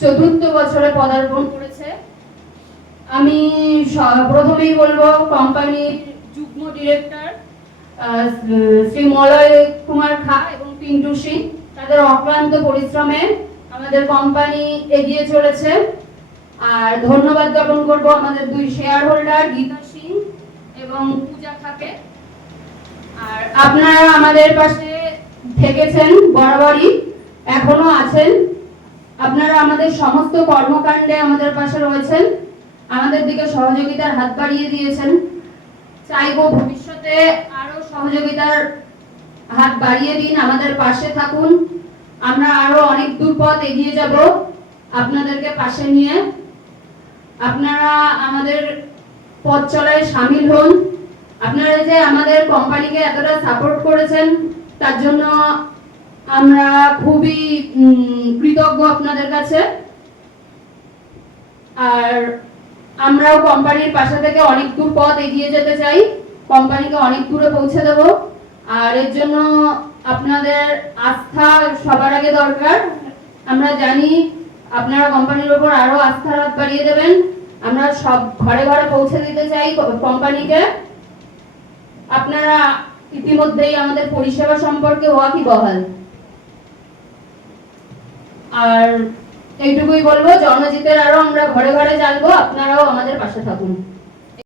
চতুর্থ বছরে পদার্পণ করেছে। আমি প্রথমেই বলবো কোম্পানির যুগ্ম ডিরেক্টর শ্রী মলয় কুমার খা এবং পিন্টু সিং, তাদের অক্লান্ত পরিশ্রমে আমাদের কোম্পানি এগিয়ে চলেছে। আর ধন্যবাদ জ্ঞাপন করব আমাদের দুই শেয়ার হোল্ডার গীতা সিং এবং পূজা খাকে। আর আপনারা আমাদের পাশে থেকেছেন বরাবরই, এখনো আছেন। আপনারা আমাদের সমস্ত কর্মকাণ্ডে আমাদের পাশে রয়েছেন, আমাদের দিকে সহযোগিতার হাত বাড়িয়ে দিয়েছেন। চাইবো ভবিষ্যতে আরো সহযোগিতার হাত বাড়িয়ে দিন, আমাদের পাশে থাকুন। আমরা আরো অনেক দূর পথ এগিয়ে যাব আপনাদেরকে পাশে নিয়ে। আপনারা আমাদের পথ চলায় সামিল হন। আপনারা যে আমাদের কোম্পানিকে এতটা সাপোর্ট করেছেন তার জন্য আমরা খুবই কৃতজ্ঞ আপনাদের কাছে। আর আমরাও কোম্পানির পাশে থেকে অনেক দূর পথ এগিয়ে যেতে চাই, কোম্পানিকে অনেক দূরে পৌঁছে দেব। আর এর জন্য আপনাদের আস্থা সবার আগে দরকার। আমরা জানি আপনারা কোম্পানির উপর আরো আস্থার হাত বাড়িয়ে দেবেন। আমরা সব ঘরে ঘরে পৌঁছে দিতে চাই কোম্পানিকে। আপনারা ইতিমধ্যেই আমাদের পরিষেবা সম্পর্কে ওয়াকিবহাল। আর এইটুকুই বলবো, জনজিতের আরো আমরা ঘরে ঘরে জানবো, আপনারাও আমাদের পাশে থাকুন।